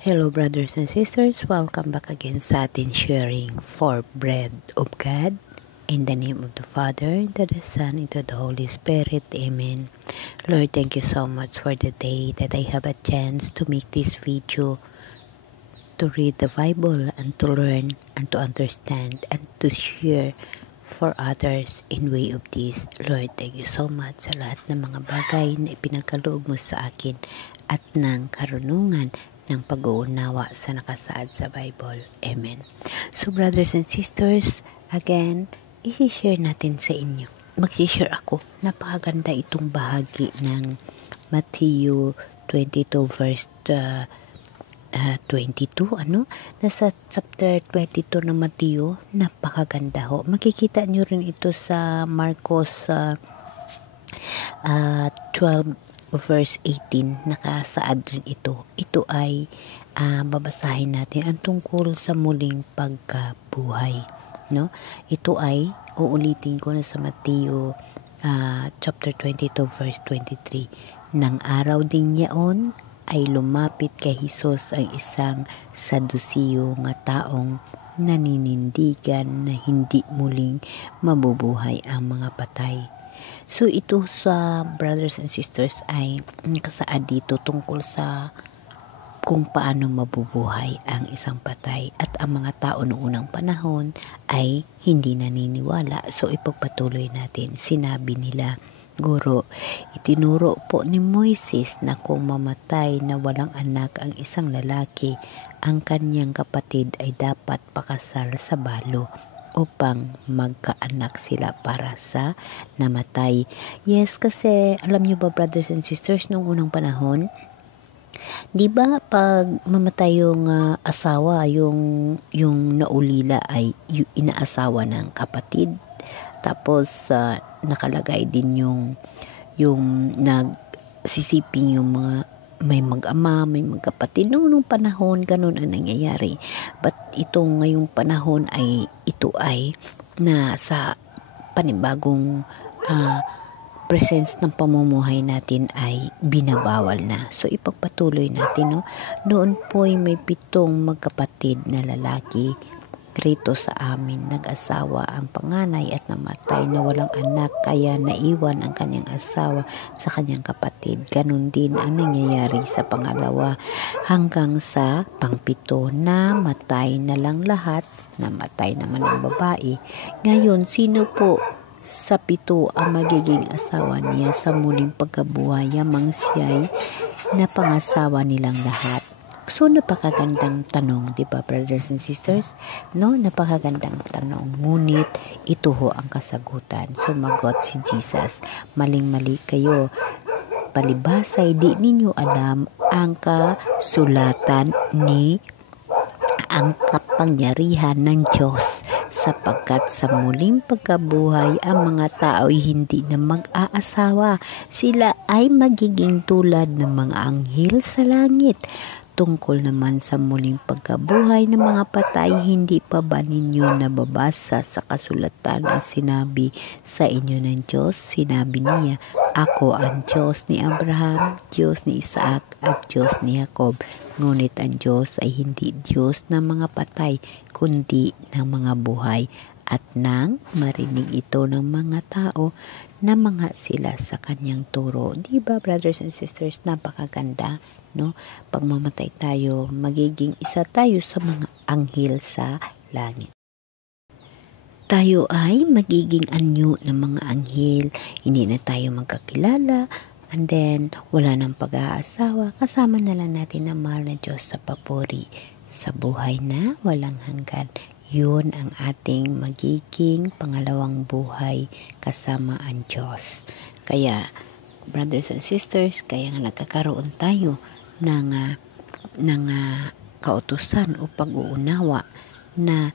Hello brothers and sisters, welcome back again sa atin sharing for bread of God. In the name of the Father, and the Son, and the Holy Spirit. Amen. Lord, thank you so much for the day that I have a chance to make this video, to read the Bible and to learn and to understand and to share for others in way of this. Lord, thank you so much sa lahat ng mga bagay na ipinagkaloob mo sa akin at ng karunungan ng pag-uunawa sa nakasaad sa Bible. Amen. So brothers and sisters, again, isi-share natin sa inyo. Mag-share ako. Napakaganda itong bahagi ng Matthew 22 verse 22, nasa chapter 22 ng Matthew. Napakaganda ho. Makikita nyo rin ito sa Marcos 12 verse 18, nakasaad rin ito. Ito ay babasahin natin ang tungkol sa muling pagkabuhay. No? Ito ay uulitin ko na sa Matthew chapter 22 verse 23. Nang araw ding yaon ay lumapit kay Jesus ang isang Sadusiyo nga taong naninindigan na hindi muling mabubuhay ang mga patay. So ito sa brothers and sisters ay kasaad dito tungkol sa kung paano mabubuhay ang isang patay, at ang mga tao noong unang panahon ay hindi naniniwala. So ipagpatuloy natin. Sinabi nila, Guro, itinuro po ni Moises na kung mamatay na walang anak ang isang lalaki, ang kanyang kapatid ay dapat pakasal sa balo upang magkaanak sila para sa namatay. Yes, kasi alam nyo ba brothers and sisters, noong unang panahon, di ba pag mamatay yung asawa, yung naulila ay inaasawa ng kapatid. Tapos nakalagay din yung nagsisiping yung mga may mag-ama, may magkapatid. Noong panahon, ganun ang nangyayari. But ito ngayong panahon ay ito ay na sa panibagong presence ng pamumuhay natin ay binabawal na. So ipagpatuloy natin, no? Noon po ay may 7 magkapatid na lalaki rito sa amin. Nag-asawa ang panganay at namatay na walang anak, kaya naiwan ang kanyang asawa sa kanyang kapatid. Ganun din ang nangyayari sa pangalawa hanggang sa pang-7 na matay na lang lahat, namatay naman ang babae. Ngayon, sino po sa 7 ang magiging asawa niya sa muling pagkabuhay, mang siya'y napangasawa nilang lahat? So, napakagandang tanong, di ba, brothers and sisters? No, napakagandang tanong. Ngunit, ito ho ang kasagutan. Sumagot si Jesus, maling-mali kayo. Palibasay, di ninyo alam ang kasulatan ni ang kapangyarihan ng Diyos, sapagkat sa muling pagkabuhay ang mga tao ay hindi na mag-aasawa. Sila ay magiging tulad ng mga anghel sa langit. Tungkol naman sa muling pagkabuhay ng mga patay, hindi pa ba ninyo nababasa sa kasulatan ang sinabi sa inyo ng Diyos? Sinabi niya, ako ang Diyos ni Abraham, Diyos ni Isaac at Diyos ni Jacob. Ngunit ang Diyos ay hindi Diyos ng mga patay, kundi ng mga buhay. At nang marinig ito ng mga tao, namangha sila sa kanyang turo. Diba brothers and sisters, napakaganda, no? Pag mamatay tayo, magiging isa tayo sa mga anghel sa langit. Tayo ay magiging anyo ng mga anghel, hindi na tayo magkakilala, and then wala nang pag-aasawa, kasama na lang natin ang mahal na Diyos sa papuri, sa buhay na walang hanggan. Yun ang ating magiging pangalawang buhay kasama ang Diyos. Kaya, brothers and sisters, kaya nga nagkakaroon tayo ng kautusan o pag-uunawa na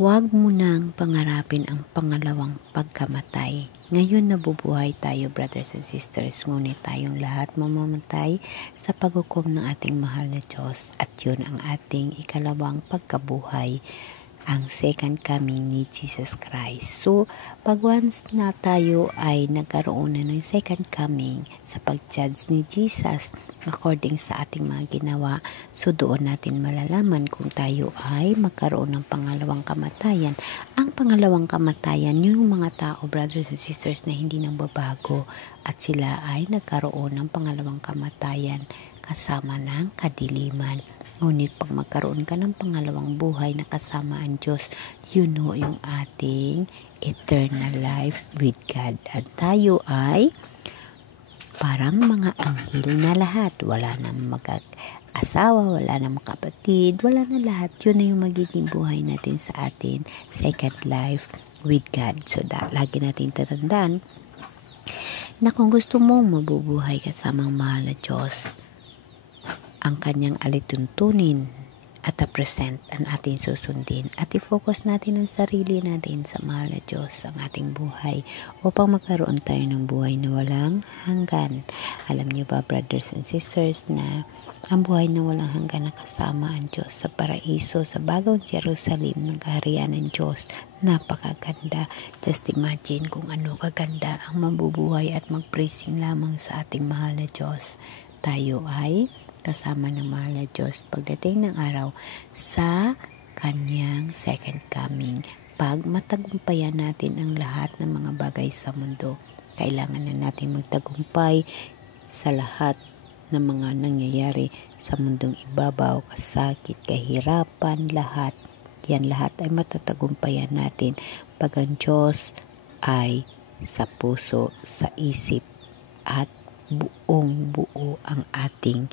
huwag mo nang pangarapin ang pangalawang pagkamatay. Ngayon nabubuhay tayo, brothers and sisters, ngunit tayong lahat mamamatay sa paghukom ng ating mahal na Diyos, at yun ang ating ikalawang pagkabuhay. ang second coming ni Jesus Christ. So, pag once na tayo ay nagkaroon na ng second coming sa pag-judge ni Jesus according sa ating mga ginawa, so doon natin malalaman kung tayo ay magkaroon ng pangalawang kamatayan. Ang pangalawang kamatayan, yung mga tao, brothers and sisters, na hindi nang babago at sila ay nagkaroon ng pangalawang kamatayan kasama ng kadiliman. Ngunit pag magkaroon ka ng pangalawang buhay na kasama ang Diyos, yun ho yung ating eternal life with God. At tayo ay parang mga anghel na lahat. Wala na mag-asawa, wala na kapatid, wala na lahat. Yun na yung magiging buhay natin sa atin, second life with God. So, lagi natin tatandaan na kung gusto mong mabubuhay kasamang mahal na Diyos, ang kanyang alituntunin at present ang ating susundin at i-focus natin ang sarili natin sa mahal na Diyos ang ating buhay upang magkaroon tayo ng buhay na walang hanggan. Alam niyo ba, brothers and sisters, na ang buhay na walang hanggan na kasama ang Diyos sa paraiso, sa bagong Jerusalem ng kaharian ng Diyos, napakaganda. Just imagine kung ano kaganda ang mabubuhay at mag-praising lamang sa ating mahal na Diyos. Tayo ay kasama ng mahal na Diyos pagdating ng araw sa kanyang second coming. Pag matagumpayan natin ang lahat ng mga bagay sa mundo, kailangan na natin magtagumpay sa lahat ng mga nangyayari sa mundong ibabaw, kasakit, kahirapan, lahat. Yan lahat ay matatagumpayan natin pag ang Diyos ay sa puso, sa isip, at buong buo ang ating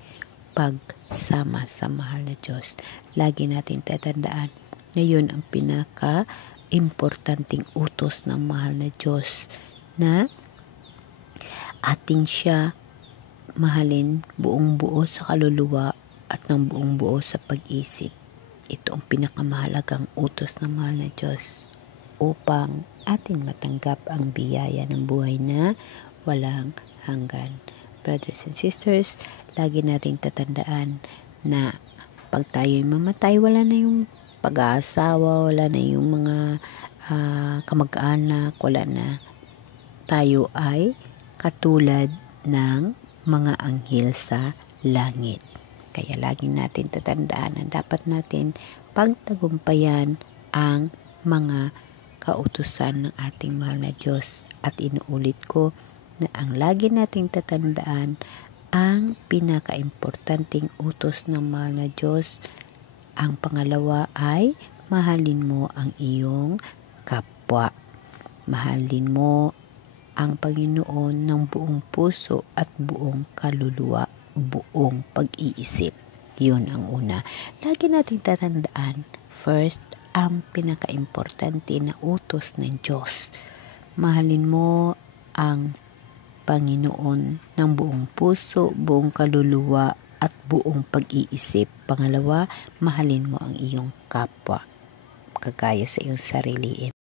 pagsama sa mahal na Diyos. Lagi natin tatandaan na yun ang pinaka-importanting utos ng mahal na Diyos, na ating siya mahalin buong buo sa kaluluwa at ng buong buo sa pag-isip. Ito ang pinakamahalagang utos ng mahal na Diyos upang atin matanggap ang biyaya ng buhay na walang hanggan. Brothers and sisters, lagi nating tatandaan na pag tayo'y mamatay, wala na yung pag-aasawa, wala na yung mga kamag-anak, wala na. Tayo ay katulad ng mga anghel sa langit. Kaya lagi natin tatandaan na dapat natin pagtagumpayan ang mga kautusan ng ating mahal na Diyos. At inuulit ko na ang lagi nating tatandaan, ang pinaka-importanting utos ng mahal na Diyos, ang pangalawa ay mahalin mo ang iyong kapwa. Mahalin mo ang Panginoon ng buong puso at buong kaluluwa, buong pag-iisip. Yun ang una. Lagi nating tatandaan, first, ang pinaka-importante na utos ng Diyos. Mahalin mo ang Panginoon ng buong puso, buong kaluluwa at buong pag-iisip. Pangalawa, mahalin mo ang iyong kapwa kagaya sa iyong sarili.